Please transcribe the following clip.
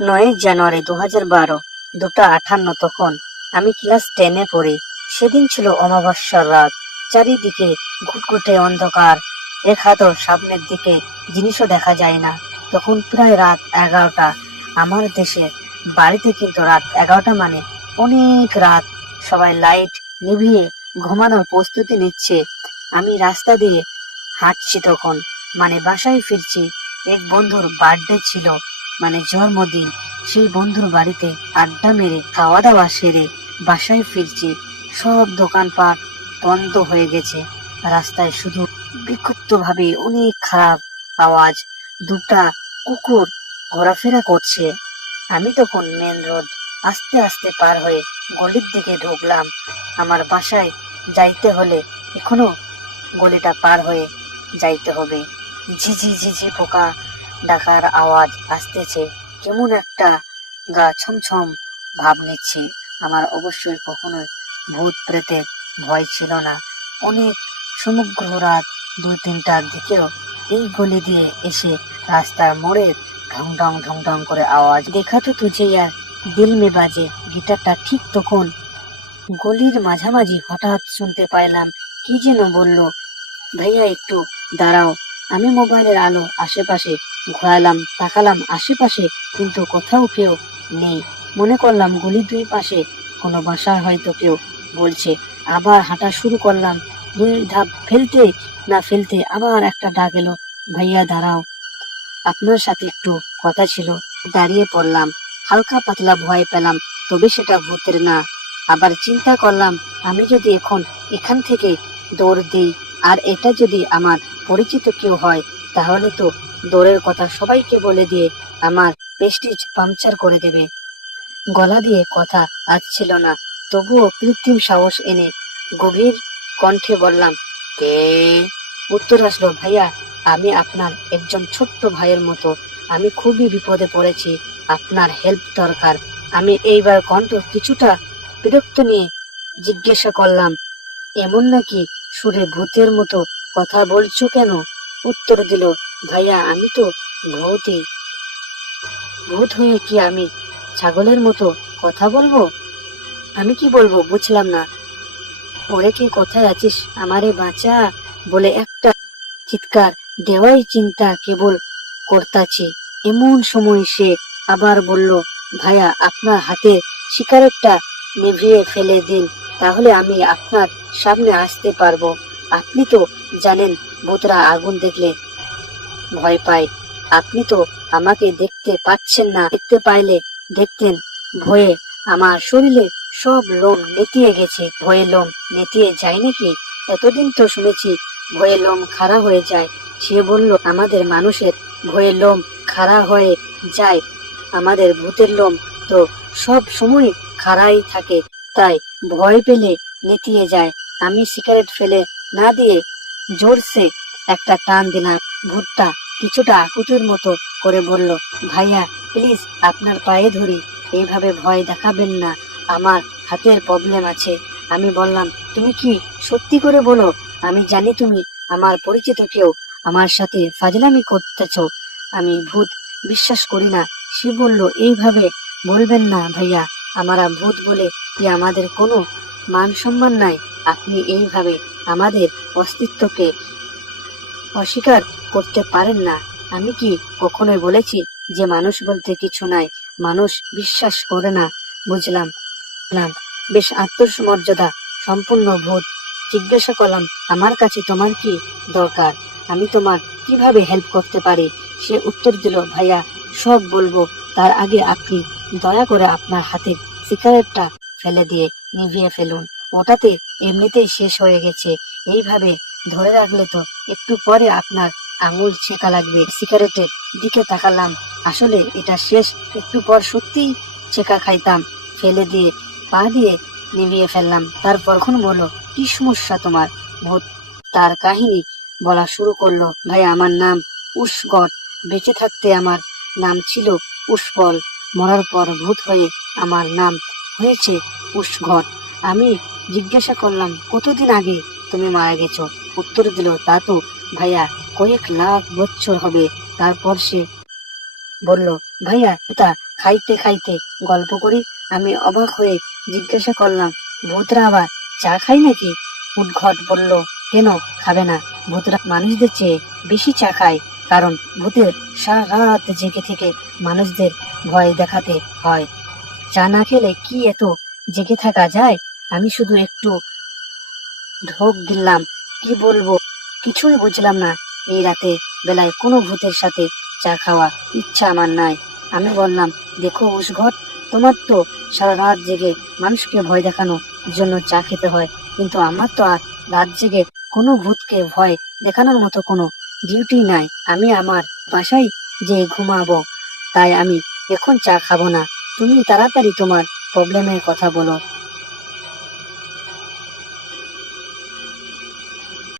9 জানুয়ারি 2012, 2:58 তখন আমি ক্লাস 10-এ পড়ি। সেদিন ছিল অমাবস্যার রাত। চারিদিকে ঘুটঘুটে অন্ধকার, এক হাতও সামনের দিকে জিনিসও দেখা যায় না। তখন প্রায় রাত 11টা। আমার দেশে বাড়িতে কিন্তু রাত 11টা মানে অনেক রাত। সবাই লাইট নিভিয়ে ঘুমানোর প্রস্তুতি নিচ্ছে। আমি রাস্তা দিয়ে হাঁটছি তখন, মানে বাসায় ফিরছি। এক বন্ধুর বার্থডে ছিল, মানে জন্মদিন। সেই বন্ধুর বাড়িতে আড্ডা মেরে খাওয়া দাওয়া সেরে বাসায় ফিরছি। সব দোকানপাট বন্ধ হয়ে গেছে। রাস্তায় শুধু বিক্ষিপ্ত ভাবে অনেক খারাপ আওয়াজ। দুটা কুকুর ঘোরাফেরা করছে। আমি তখন মেন রোড আস্তে আস্তে পার হয়ে গলির দিকে ঢুকলাম। আমার বাসায় যাইতে হলে এখনো গলিটা পার হয়ে যাইতে হবে। ঝিঝি ঝিঝি পোকা ডাকার আওয়াজ আসতেছে। কেমন একটা গা ছমছম ভাব নিচ্ছে। আমার অবশ্যই কখনোই ভূত প্রেতের ভয় ছিল না। অনেক সমগ্র রাত 2-3টার দিকেও এই গলি দিয়ে এসে রাস্তার মোড়ে ঢং ঢং ঢং ঢং করে আওয়াজ। দেখা তো তুঝে ইয়ার দিল মে বাজে গিটারটা। ঠিক তখন গলির মাঝামাঝি হঠাৎ শুনতে পাইলাম কি যেন বলল, ভাইয়া একটু দাঁড়াও। আমি মোবাইলের আলো আশেপাশে ঘোরালাম, তাকালাম আশেপাশে, কিন্তু কোথাও কেউ নেই। মনে করলাম গলির দুই পাশে কোনো বাসা হয়তো কেউ বলছে। আবার হাঁটা শুরু করলাম। 2 ধাপ ফেলতে না ফেলতে আবার একটা ডাক এলো, ভাইয়া দাঁড়াও, আপনার সাথে একটু কথা ছিল। দাঁড়িয়ে পড়লাম। হালকা পাতলা ভয় পেলাম, তবে সেটা ভূতের না। আবার চিন্তা করলাম, আমি যদি এখন এখান থেকে দৌড় দিই আর এটা যদি আমার পরিচিত কেউ হয়, তাহলে তো দৌড়ের কথা সবাইকে বলে দিয়ে আমার প্রেস্টিজ পাংচার করে দেবে। গলা দিয়ে কথা আসছিল না, তবুও কৃত্রিম সাহস এনে গভীর কণ্ঠে বললাম, কে? উত্তর আসলো, ভাইয়া আমি আপনার একজন ছোট্ট ভাইয়ের মতো। আমি খুবই বিপদে পড়েছি, আপনার হেল্প দরকার। আমি এইবার কণ্ঠ কিছুটা বিরক্ত নিয়ে জিজ্ঞাসা করলাম, এমন নাকি সুরে ভূতের মতো কথা বলছো কেন? উত্তর দিল, ভাইয়া আমি তো ভূতই। ভূত হয়ে কি আমি ছাগলের মতো কথা বলবো? আমি কি বলবো বুঝলাম না। ওরে কি কোথায় আছিস, আমারে বাঁচা বলে একটা চিৎকার দেওয়াই চিন্তা কেবল করতাছি। এমন সময় সে আবার বলল, ভাইয়া আপনার হাতে সিগারেটটা নিভিয়ে ফেলে দিন, তাহলে আমি আপনার সামনে আসতে পারবো। আপনি তো জানেন ভূতরা আগুন দেখলে ভয় পায়। আপনি তো আমাকে দেখতে পাচ্ছেন না, দেখতে পাইলে দেখতেন। ভয়ে আমার শরীরে সব লোম নেতিয়ে গেছে। ভয়ে লোম নেতিয়ে যায় নাকি? এতদিন তো শুনেছি ভয়ে লোম খাড়া হয়ে যায়। সে বলল, আমাদের মানুষের ভয়ে লোম খাড়া হয়ে যায়, আমাদের ভূতের লোম তো সব সময় খাড়াই থাকে, তাই ভয় পেলে নেতিয়ে যায়। আমি সিগারেট ফেলে না দিয়ে জোরসে একটা টান দিলাম। ভূতটা কিছুটা আকুতির মতো করে বলল, ভাইয়া প্লিজ আপনার পায়ে ধরি, এইভাবে ভয় দেখাবেন না, আমার হাতের প্রবলেম আছে। আমি বললাম, তুমি কি সত্যি করে বলো? আমি জানি তুমি আমার পরিচিত কেউ, আমার সাথে ফাজলামি করতেছ। আমি ভূত বিশ্বাস করি না। সে বলল, এইভাবে বলবেন না ভাইয়া, আমরা ভূত বলে কি আমাদের কোনো মান সম্মান নাই? আপনি এইভাবে আমাদের অস্তিত্বকে অস্বীকার করতে পারেন না। আমি কি কখনোই বলেছি যে মানুষ বলতে কিছু নাই? মানুষ বিশ্বাস করে না, বুঝলাম। বেশ আত্মমর্যাদা সম্পূর্ণ ভূত। জিজ্ঞাসা করলাম, আমার কাছে তোমার কি দরকার? আমি তোমার কিভাবে হেল্প করতে পারি? সে উত্তর দিল, ভাইয়া সব বলবো, তার আগে আপনি দয়া করে আপনার হাতের সিগারেটটা ফেলে দিয়ে নিভিয়ে ফেলুন। ওটাতে এমনিতেই শেষ হয়ে গেছে, এইভাবে ধরে রাখলে তো একটু পরে আপনার আঙুল ছেঁকা লাগবে। সিগারেটের দিকে তাকালাম, আসলে এটা শেষ। একটু পর সত্যিই ছেঁকা খাইতাম। ফেলে দিয়ে পা দিয়ে নিভিয়ে ফেললাম। তারপর এখন বলো, কি সমস্যা তোমার? ভূত তার কাহিনী বলা শুরু করলো। ভাই আমার নাম উস্গট। বেঁচে থাকতে আমার নাম ছিল উস্পল। মরার পর ভূত হয়ে আমার নাম হয়েছে উস্গট। আমি জিজ্ঞাসা করলাম, কতদিন আগে তুমি মারা গেছো? উত্তর দিল, তা তো ভাইয়া কয়েক লাখ বছর হবে। তারপর সে বলল, ভাইয়া তা খাইতে খাইতে গল্প করি। আমি অবাক হয়ে জিজ্ঞাসা করলাম, ভূতরা আবার চা খায় নাকি? উদ্ঘট বলল, কেন খাবে না? ভূতরা মানুষদের চেয়ে বেশি চা খায়, কারণ ভূতের সারা রাত জেগে থেকে মানুষদের ভয় দেখাতে হয়। চা না খেলে কি এত জেগে থাকা যায়? আমি শুধু একটু ঢোক গিললাম। কি বলবো কিছুই বুঝলাম না। এই রাতে বেলায় কোনো ভূতের সাথে চা খাওয়া ইচ্ছা আমার নাই। আমি বললাম, দেখো উসঘট, তোমার তো সারা রাত জেগে মানুষকে ভয় দেখানোর জন্য চা খেতে হয়, কিন্তু আমার তো আর রাত জেগে কোনো ভূতকে ভয় দেখানোর মতো কোনো ডিউটি নাই। আমি আমার বাসায় যে ঘুমাবো, তাই আমি এখন চা খাবো না। তুমি তাড়াতাড়ি তোমার প্রবলেমের কথা বলো।